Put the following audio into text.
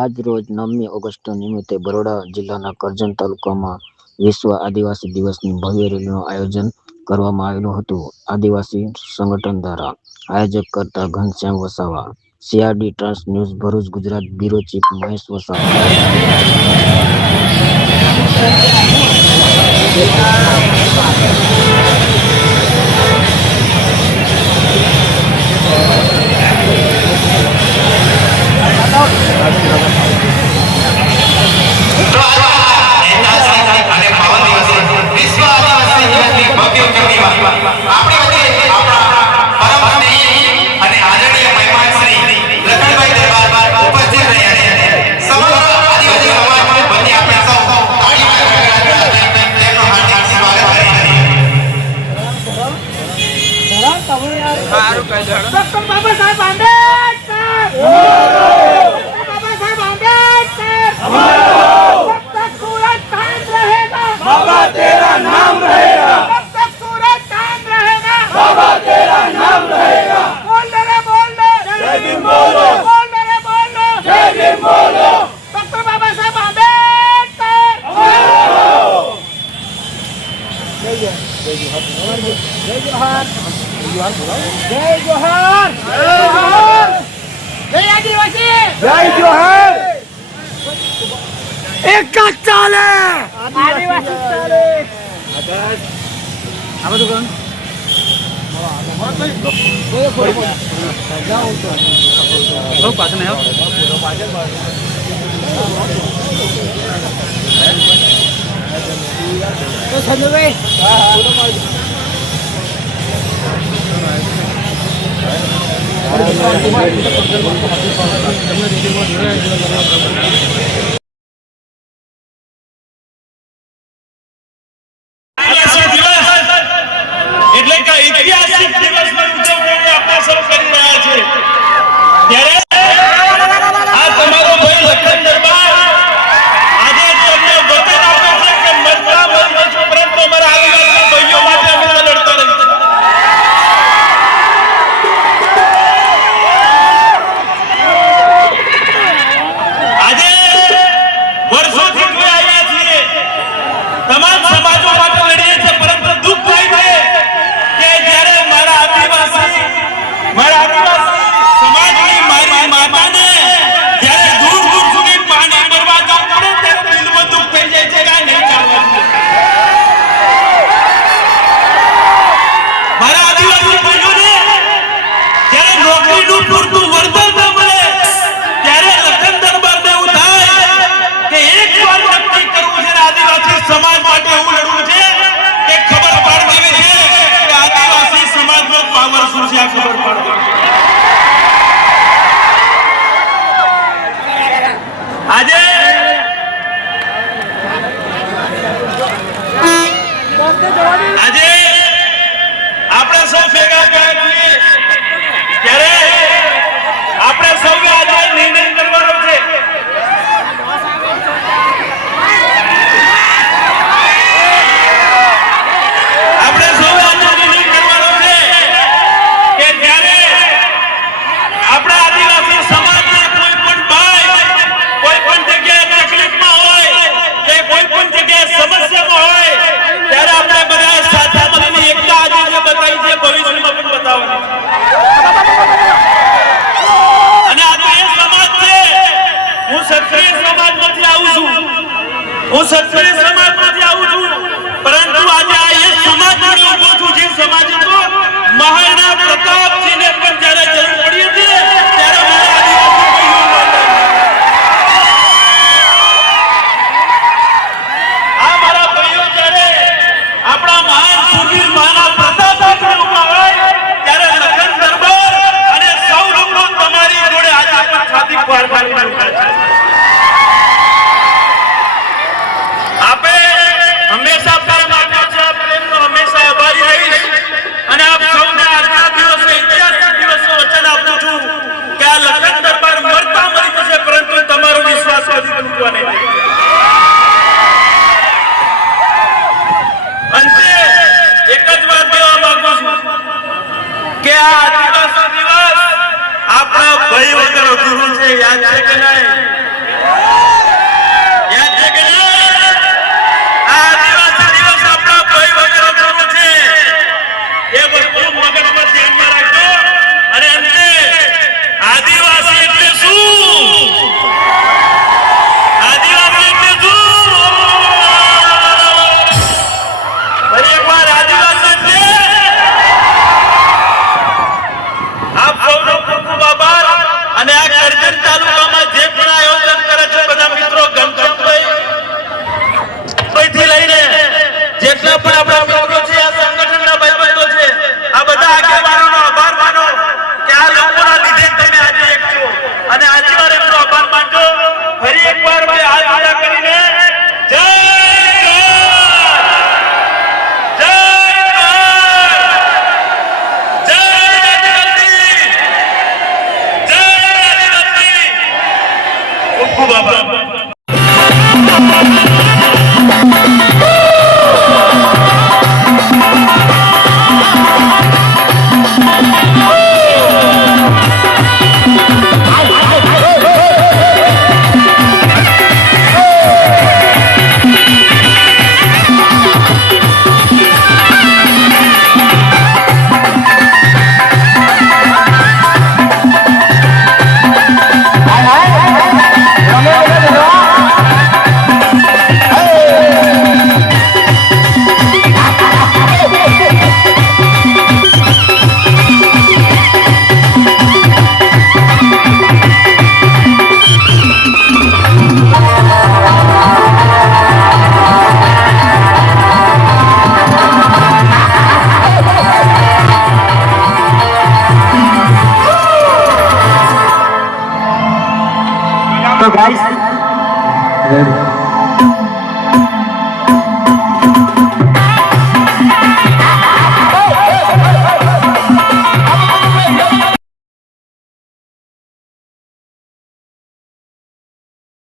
આજ રોજ 9મી ઓગસ્ટ નિમિત્તે બરોડા જિલ્લાના કરજણ તાલુકામાં વિશ્વ આદિવાસી દિવસની ભવ્ય રેલીનું આયોજન કરવામાં આવેલું હતું. આદિવાસી સંગઠન દ્વારા આયોજક કરતા Ghanshyam Vasava, CRD trans news Bharuch Gujarat bureau chief Mahesh Vasava. Doctor Baba Saheb Ambedkar Baba Saheb Ambedkar जब तक सूरज कायम रहेगा बाबा तेरा नाम रहेगा, जब तक सूरज कायम रहेगा बाबा तेरा नाम रहेगा। बोल रे बोल रे जय भीम बोलो, बोल रे बोल रे जय भीम बोलो। डॉक्टर बाबा साहेब आंबेडकर जय जोहार जय आदिवासी जय जोहार। एक चाले आदिवासी चाले એટલે કે ઐતિહાસિક દિવસની ઉજવણી આપણે સૌ કરી રહ્યા છે. ત્યારે આ તમારો ભાઈ લખન દરબાર આજે તમને વચન આપે છે કે મરતા મરી જશું, પરંતુ અમારા આદિવાસી ભાઈઓ માટે અમે લડતા રહીશું. આજે વર્ષોથી જોઈ આવ્યા છીએ, તમામ સમાજો માટે લડીએ છીએ, પરંતુ દુઃખ થાય છે કે જ્યારે મારા આદિવાસી સમાજની મારી માતાને જ્યારે દૂર દૂર સુધી પાણી ભરવા જવું પડે ત્યારે દિલમાં દુઃખ થઈ જાય છે કે આ નહીં ચાલવાનું. મારા આદિવાસી ભાઈઓને જ્યારે નોકરીનું પૂરતું વળતર ન મળે ત્યારે લખન દરબારને એવું થાય કે એકવાર નક્કી કરવું છે, આદિવાસી સમાજ માટે એવું લડવું છે કે ખબર પાડવાની છે કે આદિવાસી સમાજનો પાવર શું છે. આ ખબર પાડવાની આજે આજે આપણે સૌ ભેગા થયા છીએ ત્યારે આપણે સૌએ આજે નિર્ણય કરવાનો છે. આપણે સૌએ આજે નિર્ણય કરવાનો છે કે જ્યારે આપણા આદિવાસી સમાજને કોઈ પણ ભાઈ કોઈ પણ જગ્યાએ તકલીફમાં હોય કે કોઈ પણ જગ્યાએ સમસ્યામાં હોય ત્યારે આપણે બધા સાથે મળીને એકતા આજે જે બતાવી છે ભવિષ્યમાં પણ બતાવવાની છે. અને આ તો એ સમાજ છે, હું ક્ષત્રિય સમાજમાંથી આવું છું, પરંતુ આજે આ એ સમાજ જોડે ઉભો છું જે સમાજે તો મહારાણા પ્રતાપસિંહને પણ જ્યારે જરૂર પડી હતી ત્યારે મારા આદિવાસી ભાઈઓ આ મારા ભાઈઓ જ્યારે આપણા મહાન શૂરવીર મહારાણા પ્રતાપસિંહ ઉભા હોય ત્યારે લખન દરબાર અને સૌ લોકો તમારી જોડે આજે પણ છાતી પાર પાડીને ઉભા છે. આપે હંમેશા પ્રેમ આપ્યો છે, આ પ્રેમનો હંમેશા આભારી રહીશ. અને આપ સૌને આજના દિવસે ઐતિહાસિક દિવસે વચન આપું છું કે આ લખન દરબાર મરતા મરી જશે, પરંતુ તમારો વિશ્વાસ કદી તૂટવો નહીં. અંતે એક જ વાત કહેવા માંગુ છું કે આ આદિવાસી દિવસ આપણા ભાઈ વગર અધૂરું છે. યાદ છે કે નહીં? તો ગાઈસ